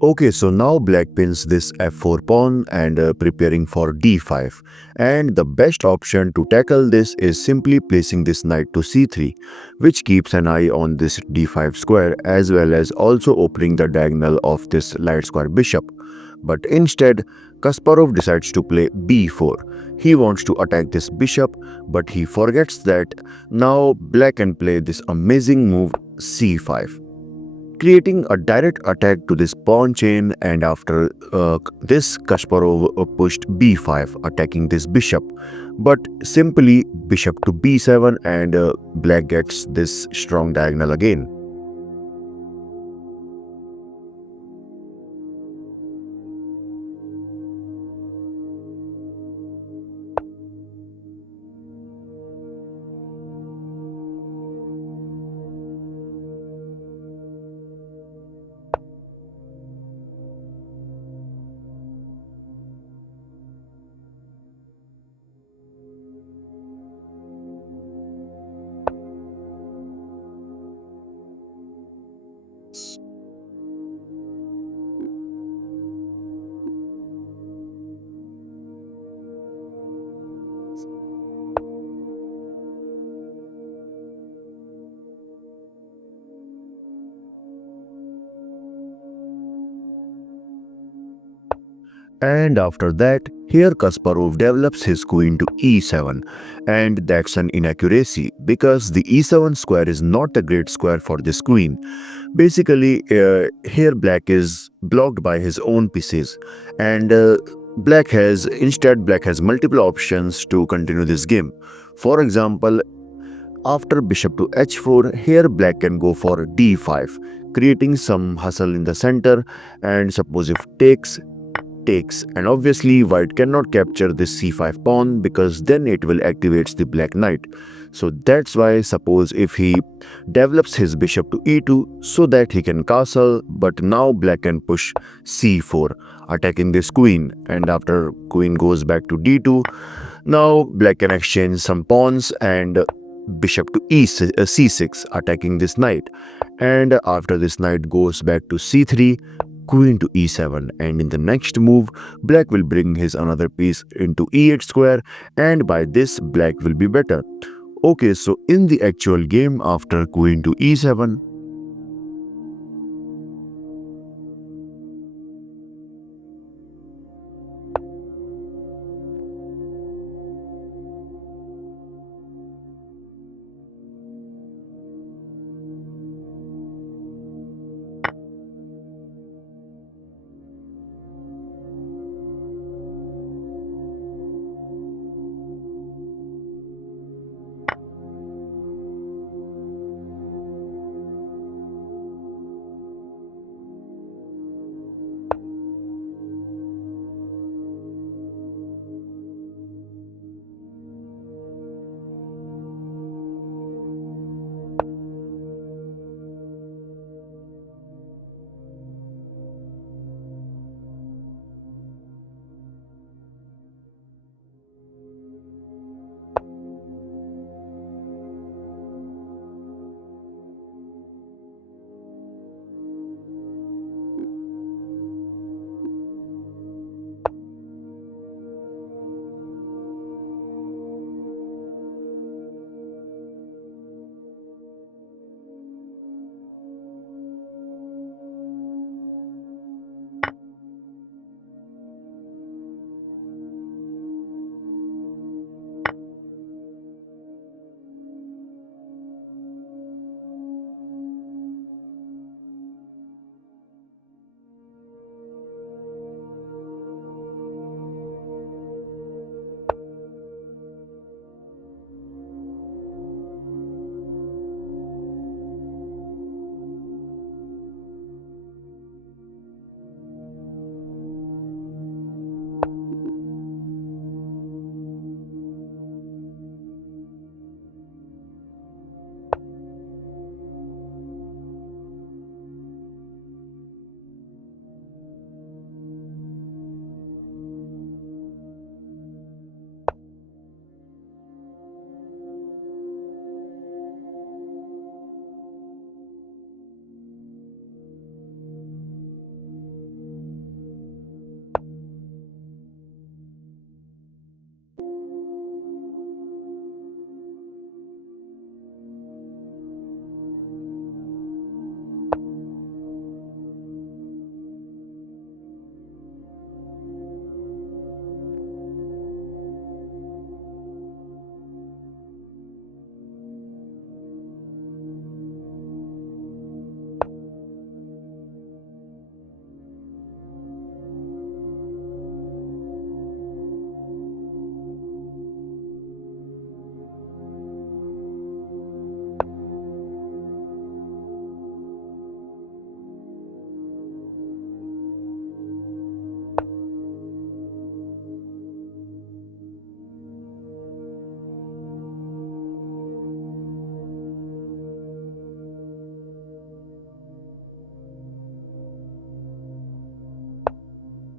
Okay, so now black pins this f4 pawn and preparing for d5. And the best option to tackle this is simply placing this knight to c3, which keeps an eye on this d5 square as well as also opening the diagonal of this light square bishop. But instead, Kasparov decides to play b4. He wants to attack this bishop, but he forgets that now black can play this amazing move c5, creating a direct attack to this pawn chain. And after this, Kasparov pushed b5 attacking this bishop, but simply bishop to b7 and black gets this strong diagonal again. And after that, here Kasparov develops his queen to e7, and that's an inaccuracy because the e7 square is not a great square for this queen. Basically, here black is blocked by his own pieces, and black has multiple options to continue this game. For example, after bishop to h4, here black can go for d5, creating some hustle in the center. And suppose if takes, and obviously white cannot capture this c5 pawn because then it will activate the black knight. So that's why suppose if he develops his bishop to e2 so that he can castle, but now black can push c4 attacking this queen. And after queen goes back to d2, now black can exchange some pawns and bishop to c6 attacking this knight. And after this knight goes back to c3, queen to e7, and in the next move black will bring his another piece into e8 square, and by this black will be better. Okay, so in the actual game, after queen to e7,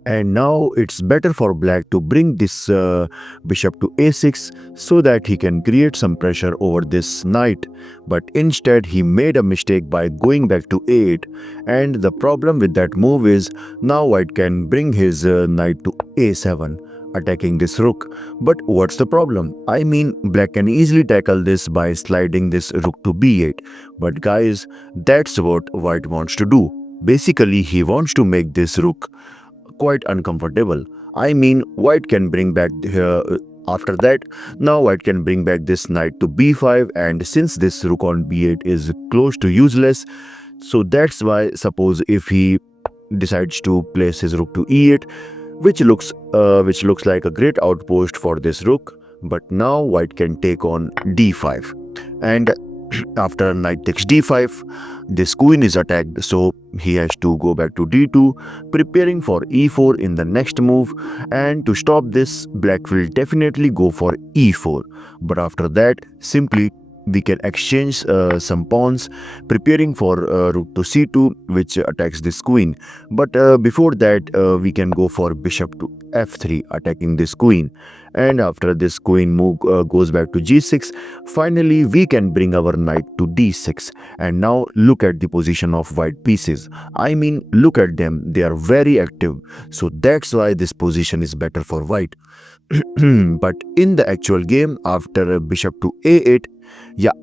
And now it's better for black to bring this bishop to a6 so that he can create some pressure over this knight. But instead he made a mistake by going back to a8, and the problem with that move is now white can bring his knight to a7, attacking this rook. But what's the problem? I mean, black can easily tackle this by sliding this rook to b8. But guys, that's what white wants to do. Basically, he wants to make this rook quite uncomfortable. I mean, white can bring back after that. Now white can bring back this knight to b5, and since this rook on b8 is close to useless, so that's why suppose if he decides to place his rook to e8, which looks like a great outpost for this rook. But now white can take on d5, and after knight takes d5, this queen is attacked, so he has to go back to d2, preparing for e4 in the next move. And to stop this, black will definitely go for e4. But after that, simply we can exchange some pawns, preparing for rook to c2, which attacks this queen. But before that, we can go for bishop to f3, attacking this queen. And after this queen move goes back to g6, finally we can bring our knight to d6. And now look at the position of white pieces. I mean, look at them, they are very active. So that's why this position is better for white. But in the actual game, after bishop to a8,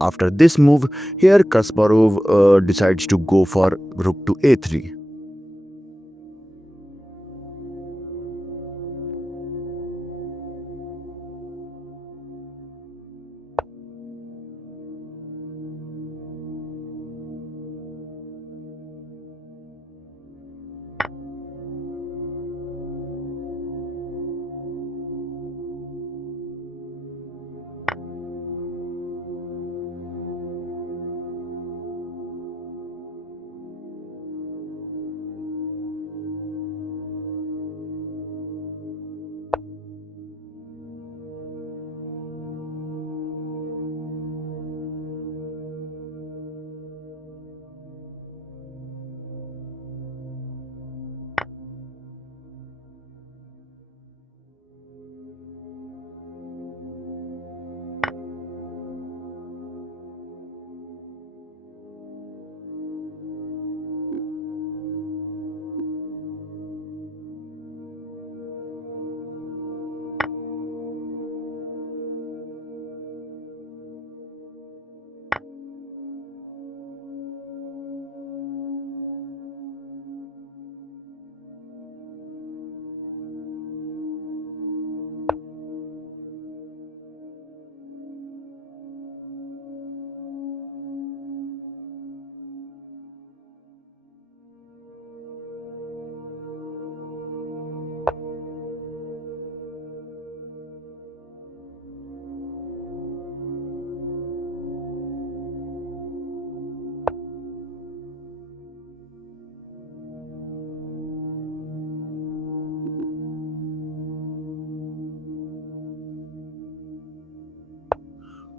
after this move, here Kasparov decides to go for rook to a3.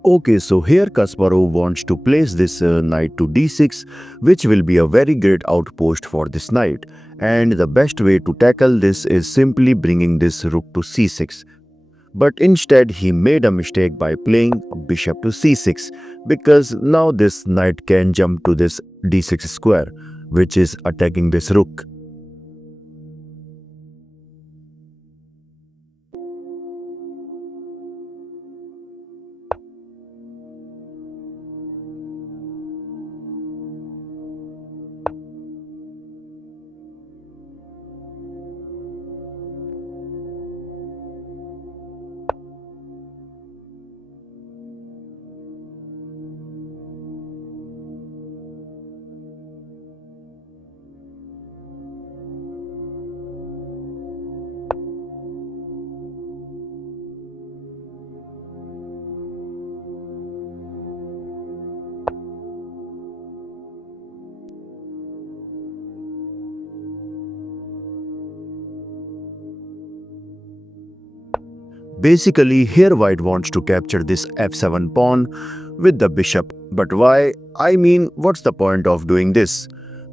Okay, so here Kasparov wants to place this knight to d6, which will be a very great outpost for this knight. And the best way to tackle this is simply bringing this rook to c6. But instead, he made a mistake by playing bishop to c6, because now this knight can jump to this d6 square, which is attacking this rook. Basically, here white wants to capture this f7 pawn with the bishop. But why? I mean, what's the point of doing this?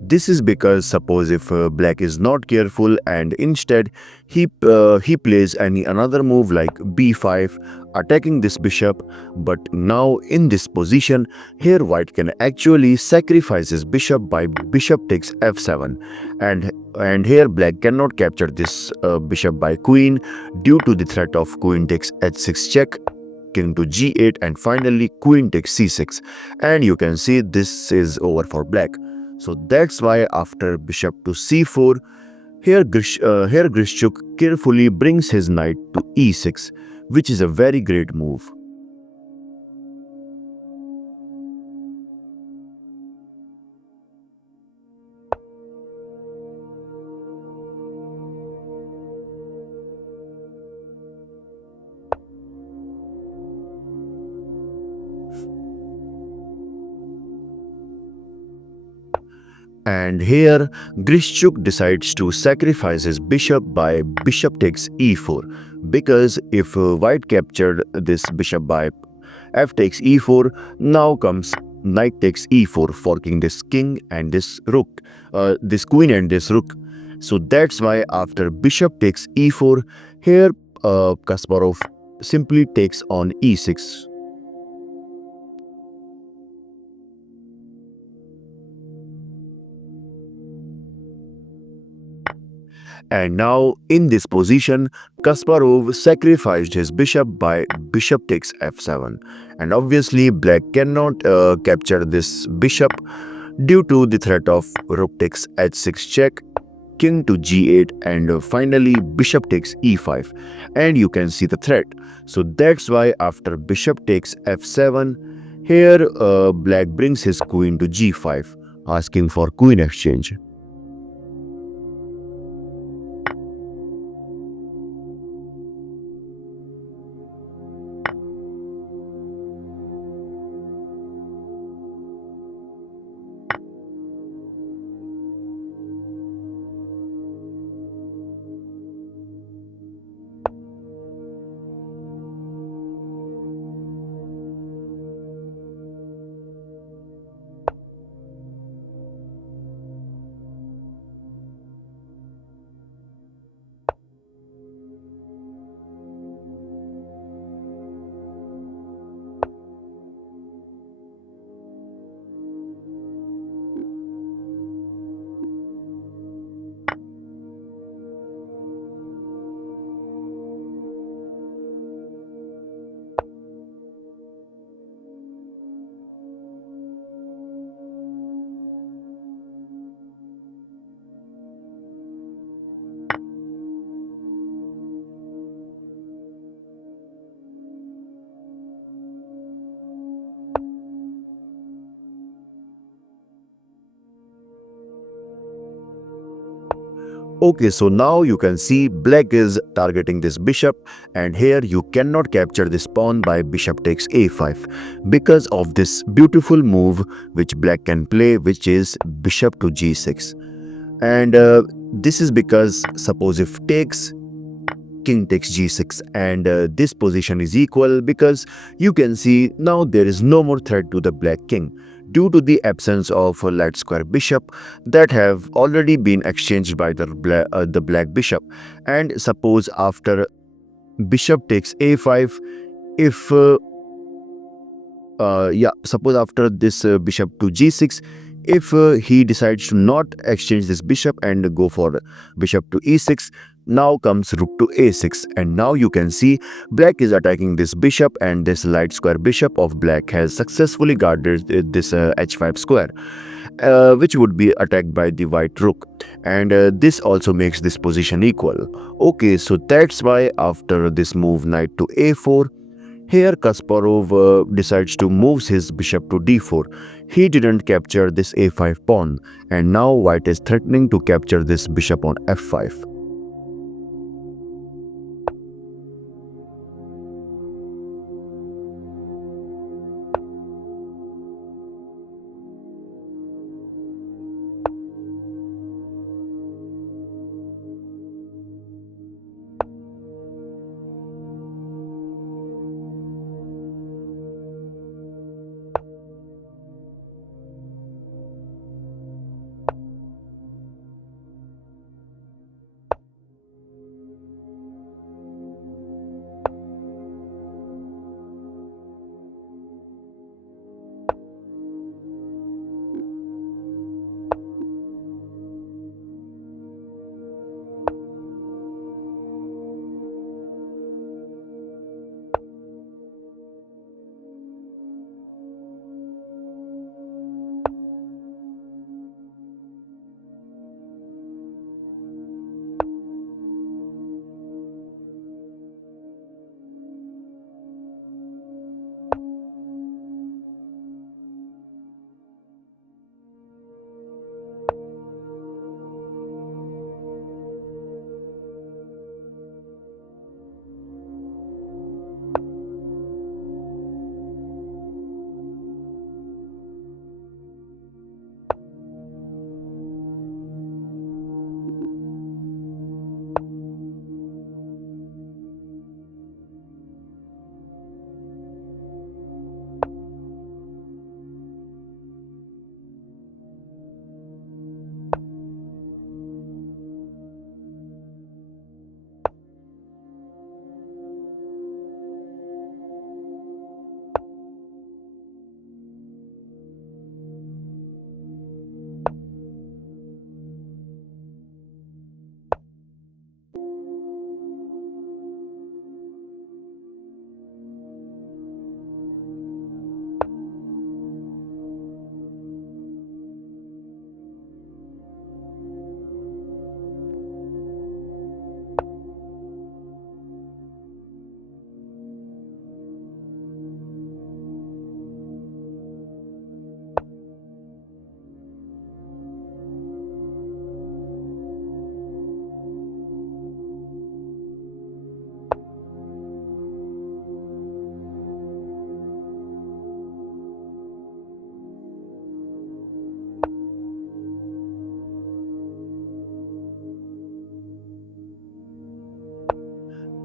This is because suppose if black is not careful and instead he plays any another move like b5 attacking this bishop, but now in this position here white can actually sacrifice his bishop by bishop takes f7, and here black cannot capture this bishop by queen due to the threat of queen takes h6 check, king to g8, and finally queen takes c6, and you can see this is over for black. So that's why after bishop to c4, here Grischuk carefully brings his knight to e6, which is a very great move. And here Grischuk decides to sacrifice his bishop by bishop takes e4, because if white captured this bishop by f takes e4, now comes knight takes e4, forking this king and this rook, this queen and this rook. So that's why after bishop takes e4, here Kasparov simply takes on e6. And now in this position, Kasparov sacrificed his bishop by bishop takes f7. And obviously black cannot capture this bishop due to the threat of rook takes h6 check, king to g8, and finally bishop takes e5. And you can see the threat. So that's why after bishop takes f7, here black brings his queen to g5, asking for queen exchange. Okay, so now you can see black is targeting this bishop, and here you cannot capture this pawn by bishop takes a5 because of this beautiful move which black can play, which is bishop to g6. And this is because suppose if takes, king takes g6, and this position is equal because you can see now there is no more threat to the black king due to the absence of a light square bishop that have already been exchanged by the black bishop. And suppose after bishop takes a5, if suppose after this bishop to g6, if he decides to not exchange this bishop and go for bishop to e6, now comes rook to a6, and now you can see black is attacking this bishop, and this light square bishop of black has successfully guarded this h5 square, which would be attacked by the white rook, and this also makes this position equal. Okay, so that's why after this move knight to a4, here Kasparov decides to move his bishop to d4. He didn't capture this a5 pawn, and now white is threatening to capture this bishop on f5.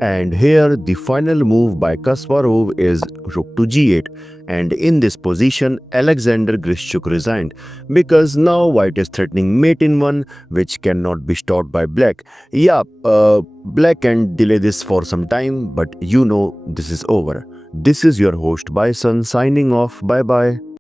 And here the final move by Kasparov is rook to g8, and in this position Alexander Grischuk resigned because now white is threatening mate in one, which cannot be stopped by black. Yeah, black can delay this for some time, but you know this is over. This is your host Bison signing off. Bye bye.